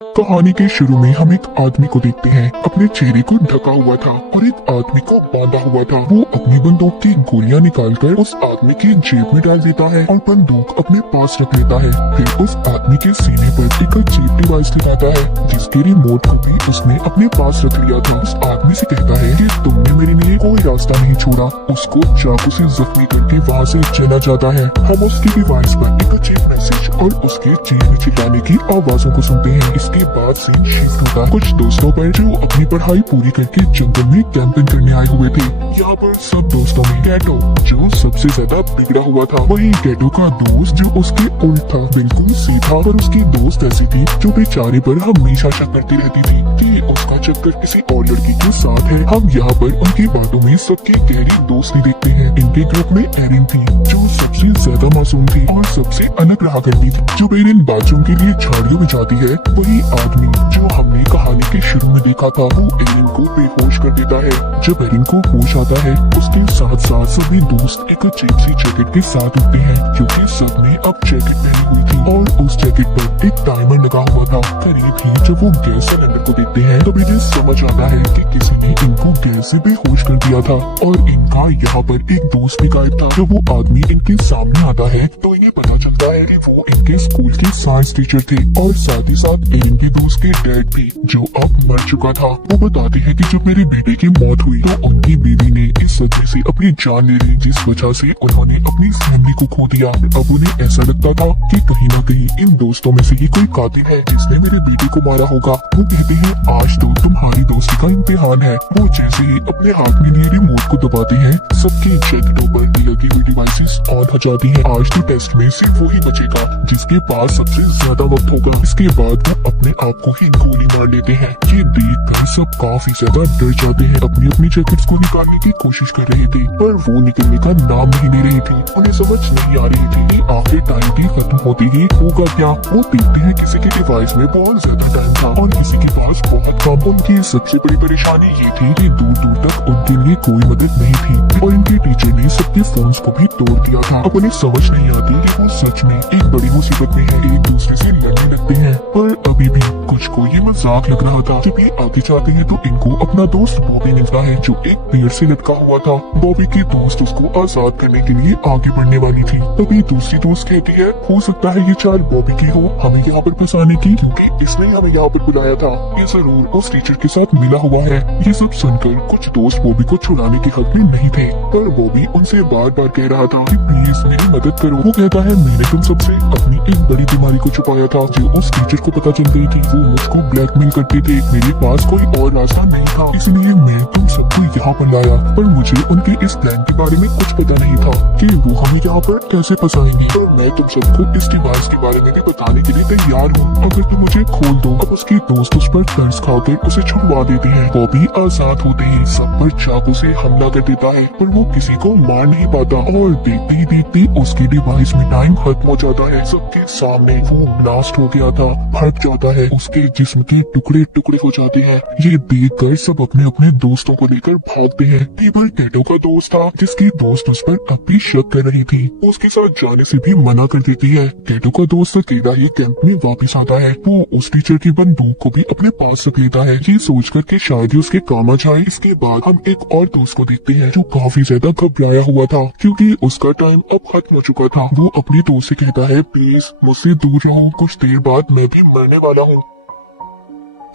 कहानी के शुरू में हम एक आदमी को देखते हैं। अपने चेहरे को ढका हुआ था और एक आदमी को बांधा हुआ था। वो अपनी बंदूक की गोलियां निकालकर उस आदमी की जेब में डाल देता है और बंदूक अपने पास रख लेता है। फिर उस आदमी के सीने पर एक चीप डिवाइस लगाता है जिसके रिमोट को भी उसने अपने पास रख लिया था। उस आदमी से कहता है कि तुमने मेरे लिए कोई रास्ता नहीं छोड़ा। उसको चाकू से जख्मी करके वहाँ से चला जाता है। हम उसकी डिवाइस पर एक चीप मैसेज और उसके जेब में चिल्लाने की आवाजों को सुनते हैं। इसके बाद सीन शिफ्ट होता है कुछ दोस्तों पर जो अपनी पढ़ाई पूरी करके जंगल में कैंपिंग करने आए हुए थे। यहाँ पर सब दोस्तों में कैटो जो सबसे ज्यादा बिगड़ा हुआ था, वही कैटो का दोस्त जो उसके उल्ट था, बिल्कुल सीधा। पर उसकी दोस्त ऐसी थी जो बेचारे पर हमेशा शक करती रहती थी कि उसका चक्कर किसी और लड़की के साथ है। हम यहाँ पर उनकी बातों में सबकी गहरी दोस्ती देखते हैं। इनके ग्रुप में एरिन थी जो सबसे ज्यादा मासूम थी और सबसे अलग रहा करती थी। जो एरिन बाथरूम के लिए झाड़ियों में जाती है, वही आदमी जो हमने कहानी के शुरू में देखा था वो एरिन को बेहोश कर देता है। जब एरिन को होश आता है उसके साथ साथ सभी दोस्त एक चीप सी जैकेट के साथ उठते हैं क्योंकि सबने अब जैकेट पहनी हुई थी और उस जैकेट पर एक टाइमर लगा हुआ था। करीब ही जब वो गैस सिलेंडर को देखते हैं तब इन्हें समझ आता है कि किसी ने इनको गैस से बेहोश कर दिया था और इनका यहाँ पर एक दोस्त भी गायब था। जब वो आदमी इनके सामने आता है तो इन्हें पता चलता है कि वो इनके स्कूल के साइंस टीचर थे और साथ ही साथ एरिन के दोस्त के डैड भी जो अब मर चुका था। वो बताते हैं कि जब मेरे बेटे की मौत हुई तो उनकी बीवी ने इस सदमे से अपनी जान ले ली जिस वजह से उन्होंने अपनी फैमिली को खो दिया। अब उन्हें ऐसा लगता था कि कहीं न कहीं इन दोस्तों में से ही कोई कातिल है जिसने मेरे बेटे को मारा होगा। वो कहते हैं आज तो तुम्हारी दोस्ती का इम्तिहान है। वो जैसे ही अपने हाथ में लिए रिमोट को दबाते हैं सबकी जैकेटों पर लगी हुई डिवाइसेस ऑन हो जाती है। आज के टेस्ट में सिर्फ वही बचेगा जिसके पास सबसे ज्यादा वक्त होगा। इसके बाद वो अपने आप को ही गोली मार लेते हैं। ये देखकर सब काफी ज्यादा डर जाते हैं। अपनी अपनी जैकेट्स को निकालने की कोशिश कर रहे थे पर वो निकलने का नाम नहीं ले रही थी। उन्हें समझ नहीं आ रही थी कि आखिर टाइम भी खत्म होते ही होगा क्या। वो देखते हैं किसी के डिवाइस में बहुत ज्यादा टाइम था और किसी के पास बहुत कम। उनकी सबसे बड़ी परेशानी ये थी कि दूर दूर तक उनके लिए कोई मदद नहीं थी और इनके टीचर ने सबके फोन्स को भी तोड़ दिया था। अब उन्हें समझ नहीं आती कि वो सच में एक बड़ी मुसीबत में है। एक दूसरे से लड़ने लगते हैं पर अभी भी कुछ को ये मजाक लग रहा था। जब ये आगे जाते हैं तो इनको अपना दोस्त बॉबी मिलता है जो एक पेड़ से लटका हुआ था। बॉबी की दोस्त उसको आजाद करने के लिए आगे बढ़ने वाली थी। तभी दूसरी दोस्त कहती है हो सकता है ये चाल बॉबी की हो हमें यहाँ पर फंसाने की, क्योंकि इसने हमें यहाँ पर बुलाया था। ये जरूर उस टीचर के साथ मिला हुआ है। ये सब सुनकर कुछ दोस्त बॉबी को छुड़ाने के हक में नहीं थे पर बॉबी उनसे बार बार कह रहा था कि प्लीज मेरी मदद करो। वो कहता है मैंने तुम सबसे अपनी एक बड़ी बीमारी को छुपाया था जो उस टीचर को पता चल गई थी। वो मुझको ब्लैकमेल करते थे। मेरे पास कोई और रास्ता नहीं था इसलिए मैं तुम सबको यहाँ पर लाया। पर मुझे उनके इस प्लान के बारे में कुछ पता नहीं था कि वो हमें यहाँ पर कैसे फंसाएंगे। तो मैं तुम सबको इस डिवाइस के बारे में भी बताने के लिए तैयार हूँ अगर तुम मुझे खोल दो। अब उसके दोस्त उस पर कर्ज खाकर उसे छुड़वा देते हैं। वो भी आजाद होते ही सब पर चाकू से हमला कर देता है पर वो किसी को मार नहीं पाता और देखते ही देखते उसकी डिवाइस में टाइम खत्म हो जाता है। सबके सामने वो ब्लास्ट हो गया था, फट जाता है, उसके जिस्म के टुकड़े टुकड़े हो जाते हैं। ये देखकर सब अपने अपने दोस्तों को लेकर भागते हैं। केवल कैटो का दोस्त था जिसकी दोस्त उस पर अब भी शक कर रही थी। उसके साथ जाने से भी मना कर देती है। कैटो का दोस्त अकेला ही कैंप में वापस आता है। वो उस टीचर की बंदूक को भी अपने पास रख लेता है ये सोचकर कि शायद ही उसके काम आ जाए। इसके बाद हम एक और दोस्त को देखते हैं जो काफी ज्यादा घबराया हुआ था क्योंकि उसका टाइम अब खत्म हो चुका था। वो अपने दोस्त से कहता है प्लीज मुझसे दूर रहो, कुछ देर बाद मैं भी मरने वाला हूँ।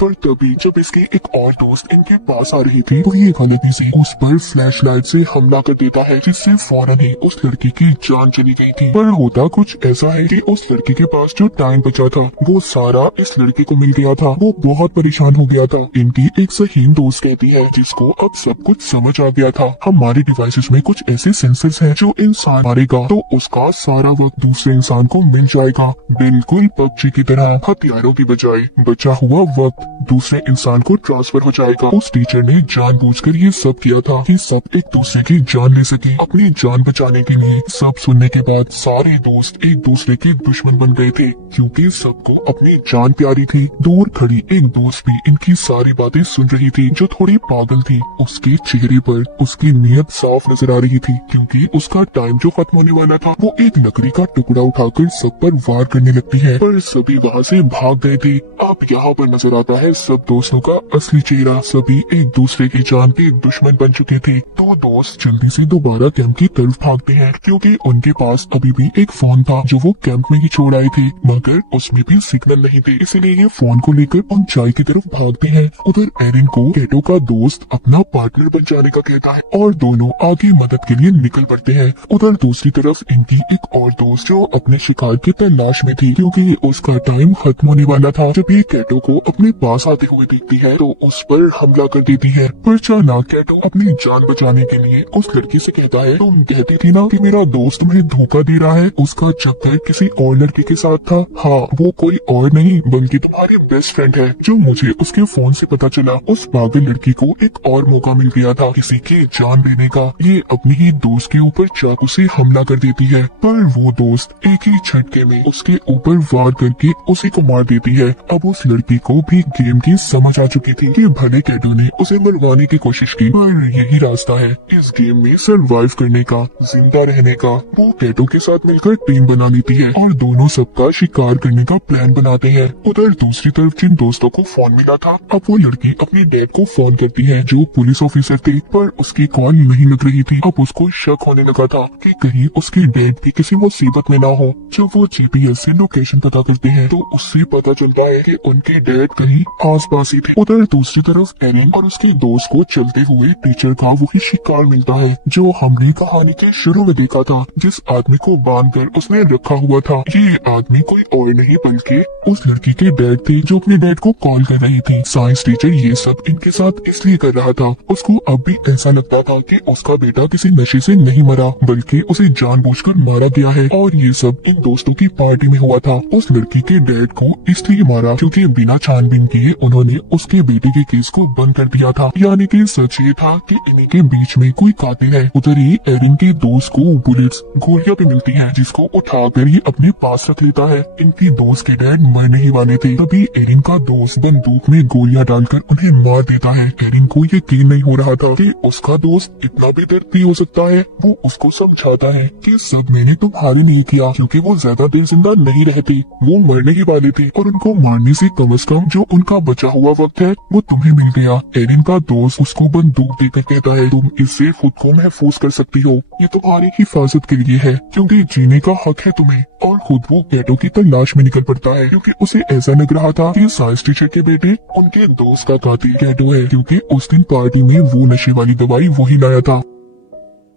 पर तभी जब इसके एक और दोस्त इनके पास आ रही थी तो ये गलती से उस पर फ्लैशलाइट से हमला कर देता है जिससे फौरन ही उस लड़की की जान चली गई थी। पर होता कुछ ऐसा है कि उस लड़की के पास जो टाइम बचा था वो सारा इस लड़के को मिल गया था। वो बहुत परेशान हो गया था। इनकी एक सही दोस्त कहती है जिसको अब सब कुछ समझ आ गया था हमारे डिवाइसेस में कुछ ऐसे सेंसर्स हैं जो इंसान मारेगा तो उसका सारा वक्त दूसरे इंसान को मिल जाएगा, बिल्कुल पबजी की तरह हथियारों की बजाय बचा हुआ वक्त। दूसरे इंसान को ट्रांसफर हो जाएगा। उस टीचर ने जानबूझकर ये सब किया था कि सब एक दूसरे की जान ले सके अपनी जान बचाने के लिए। सब सुनने के बाद सारे दोस्त एक दूसरे के दुश्मन बन गए थे क्योंकि सबको अपनी जान प्यारी थी। दूर खड़ी एक दोस्त भी इनकी सारी बातें सुन रही थी, जो थोड़ी पागल थी। उसके चेहरे पर उसकी नीयत साफ नजर आ रही थी क्योंकि उसका टाइम जो खत्म होने वाला था। वो एक लकड़ी का टुकड़ा उठाकर सब पर वार करने लगती है, पर सभी वहाँ से भाग गए थे। अब यहाँ पर नजर आता है सब दोस्तों का असली चेहरा। सभी एक दूसरे की जान के दुश्मन बन चुके थे। दो दोस्त जल्दी से दोबारा कैंप की तरफ भागते हैं क्योंकि उनके पास अभी भी एक फोन था जो वो कैंप में ही छोड़ आए थे, मगर उसमें भी सिग्नल नहीं थे। इसलिए ये फोन को लेकर ऊंचाई की तरफ भागते हैं। उधर एरिन को कैटो का दोस्त अपना पार्टनर बन जाने का कहता है और दोनों आगे मदद के लिए निकल पड़ते हैं। उधर दूसरी तरफ इनकी एक और दोस्त जो अपने शिकार की तलाश में थी क्योंकि उसका टाइम खत्म होने वाला था। जब ये कैटो को अपने पास आते हुए देखती है तो उस पर हमला कर देती है। पर चालाक कैटो अपनी जान बचाने के लिए उस लड़की से कहता है, तुम कहती थी ना कि मेरा दोस्त मुझे धोखा दे रहा है, उसका चक्कर किसी और लड़के के साथ था। हाँ, वो कोई और नहीं बल्कि तुम्हारी बेस्ट फ्रेंड है। जो मुझे उसके फोन से पता चला, उस पागल लड़की को एक और मौका मिल गया था किसी की जान लेने का। ये अपनी ही दोस्त के ऊपर चाकू से हमला कर देती है, पर वो दोस्त एक ही झटके में उसके ऊपर वार करके उसी को मार देती है। अब उस लड़की को भी गेम की समझ आ चुकी थी कि भले कैटो ने उसे मरवाने की कोशिश की, पर यही रास्ता है इस गेम में सरवाइव करने का, जिंदा रहने का। वो कैटो के साथ मिलकर टीम बना लेती है और दोनों सबका शिकार करने का प्लान बनाते हैं। उधर दूसरी तरफ जिन दोस्तों को फोन मिला था, अब वो लड़की अपनी डैड को फोन करती है जो पुलिस ऑफिसर थे, पर उसकी कॉल नहीं लग रही थी। अब उसको शक होने लगा था कि कहीं उसके डैड भी किसी मुसीबत में ना हो। जब वो जीपीएस से लोकेशन पता करते हैं तो उससे पता चलता है कि उनके डैड कहीं आसपास ही थे। उधर दूसरी तरफ एरिन और उसके दोस्त को चलते हुए टीचर का वही शिकार मिलता है जो हमने कहानी के शुरू में देखा था, जिस आदमी को बांधकर उसने रखा हुआ था। ये आदमी कोई और नहीं बल्कि उस लड़की के डैड थे जो अपने डैड को कॉल कर रही थी। साइंस टीचर ये सब इनके साथ इसलिए कर रहा था, उसको अब भी ऐसा लगता था कि उसका बेटा किसी नशे से नहीं मरा बल्कि उसे जानबूझकर मारा गया है, और ये सब इन दोस्तों की पार्टी में हुआ था। उस लड़की के डैड को इसलिए मारा क्योंकि बिना छानबीन किए उन्होंने उसके बेटे के केस को बंद कर दिया था। यानी कि सच ये था कि इन्हीं के बीच में कोई कातिल है। उधर ही एरिन के दोस्त को बुलेट्स गोलियां भी मिलती हैं, जिसको उठाकर ये अपने पास रख लेता है। इनकी दोस्त के डैड मरने ही वाले थे, तभी एरिन का दोस्त बंदूक में गोलियां डालकर उन्हें मार देता है। एरिन को यकीन नहीं हो रहा था कि उसका दोस्त इतना भी दर्दी हो सकता है। वो उसको समझाता है कि सब मैंने तुम्हारे लिए किया क्योंकि वो ज्यादा देर जिंदा नहीं रहते, वो मरने ही वाले थे और उनको मारने से कम जो उनका बचा हुआ वक्त है वो तुम्हें मिल गया। एरिन का दोस्त उसको बंदूक देकर कहता है, तुम इससे खुद को महफूज कर सकती हो, ये तुम्हारी हिफाजत के लिए है क्योंकि जीने का हक है तुम्हें। और खुद वो कैटो की तलाश में निकल पड़ता है क्योंकि उसे ऐसा लग रहा था कि साइंस टीचर के बेटे उनके दोस्त का कातिल कैटो है, क्योंकि उस दिन पार्टी में वो नशे वाली दवाई वही लाया था।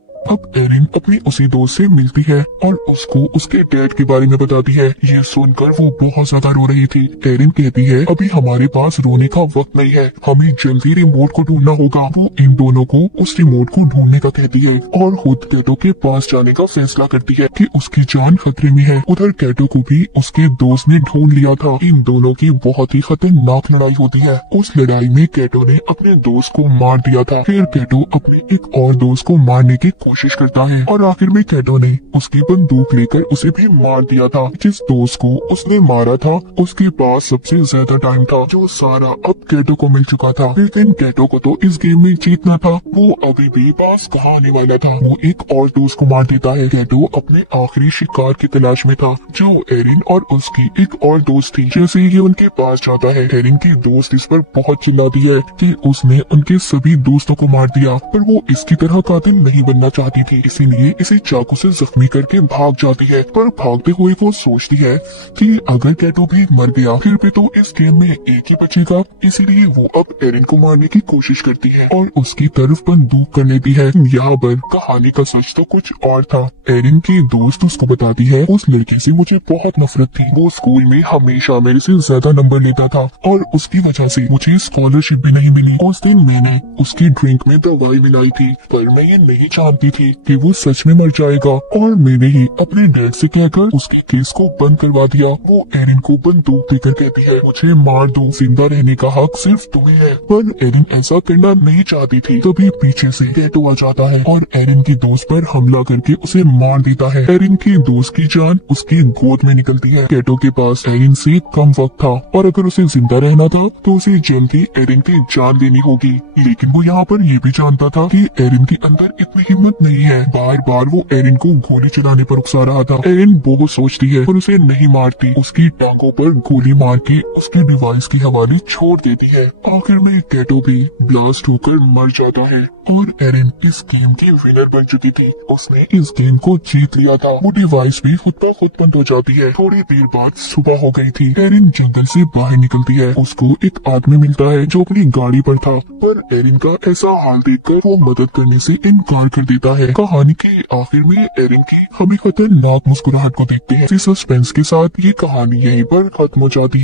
अब एरिन अपनी उसी दोस्त से मिलती है और उसको उसके डैड के बारे में बताती है। ये सुनकर वो बहुत ज्यादा रो रही थी। एरिन कहती है, अभी हमारे पास रोने का वक्त नहीं है, हमें जल्दी रिमोट को ढूंढना होगा। वो इन दोनों को उस रिमोट को ढूंढने का कहती है और खुद कैटो के पास जाने का फैसला करती है कि उसकी जान खतरे में है। उधर कैटो को भी उसके दोस्त ने ढूंढ लिया था। इन दोनों की बहुत ही खतरनाक लड़ाई होती है। उस लड़ाई में कैटो ने अपने दोस्त को मार दिया था। फिर कैटो अपने एक और दोस्त को मारने की कोशिश करता है और आखिर में कैटो ने उसकी बंदूक लेकर उसे भी मार दिया था। जिस दोस्त को उसने मारा था उसके पास सबसे ज्यादा टाइम था, जो सारा अब कैटो को मिल चुका था। लेकिन कैटो को तो इस गेम में जीतना था, वो अभी भी पास कहाँ आने वाला था। वो एक और दोस्त को मार देता है। कैटो अपने आखिरी शिकार की तलाश में था जो एरिन और उसकी एक और दोस्त थी। जैसे ही उनके पास जाता है, एरिन की दोस्त इस पर बहुत चिल्लाती है कि उसने उनके सभी दोस्तों को मार दिया, पर वो इसकी तरह कातिल नहीं बनना चाहती थी, इसीलिए इसे चाकू से जख्मी करके भाग जाती है। पर भागते हुए वो सोचती है कि अगर कैटो भी मर गया फिर भी तो इस गेम में एक ही बचेगा, इसीलिए वो अब एरिन को मारने की कोशिश करती है और उसकी तरफ बंदूक कर लेती है। यहाँ पर कहानी का सच तो कुछ और था। एरिन की दोस्त उसको बताती है, उस लड़के से मुझे बहुत नफरत थी, वो स्कूल में हमेशा मेरे से ज्यादा नंबर लेता था और उसकी वजह से मुझे स्कॉलरशिप भी नहीं मिली। उस दिन मैंने उसकी ड्रिंक में दवाई मिलाई थी, पर मैं ये नहीं जानती थी कि वो सच में मर जाएगा और मैंने ही अपने डैड से कहकर उसके केस को बंद करवा दिया। वो एरिन को बंदूक देकर कहती है, मुझे मार दो, जिंदा रहने का हक सिर्फ तुम्हें है। पर एरिन ऐसा करना नहीं चाहती थी। तभी पीछे से कैटो आ जाता है और एरिन की दोस्त पर हमला करके उसे मार देता है। एरिन की दोस्त की जान उसकी गोद में निकलती है। कैटो के पास एरिन से कम वक्त था और अगर उसे जिंदा रहना था तो उसे जल्दी एरिन की जान लेनी होगी। लेकिन वो यहाँ पर ये भी जानता था कि एरिन के अंदर इतनी हिम्मत नहीं है। बार बार वो एरिन को गोली चलाने पर उकसा रहा था। एरिन बहुत सोचती है पर उसे नहीं मारती। उसकी टांगों पर गोली मार के उसके डिवाइस के हवाले छोड़ देती है। आखिर में कैटो भी ब्लास्ट होकर मर जाता है और एरिन इस गेम की विनर बन चुकी थी। उसने इस गेम को जीत लिया था। वो डिवाइस भी खुद ब खुद बंद हो जाती है। थोड़ी देर बाद सुबह हो गई थी। एरिन जंगल से बाहर निकलती है। उसको एक आदमी मिलता है जो अपनी गाड़ी पर था, पर एरिन का ऐसा हाल देखकर वो मदद करने से इनकार कर देता है। कहानी के आखिर में एरिन की हमें खतरनाक मुस्कुराहट को देखते हैं। इसी सस्पेंस के साथ ये कहानी यहीं पर खत्म हो जाती है।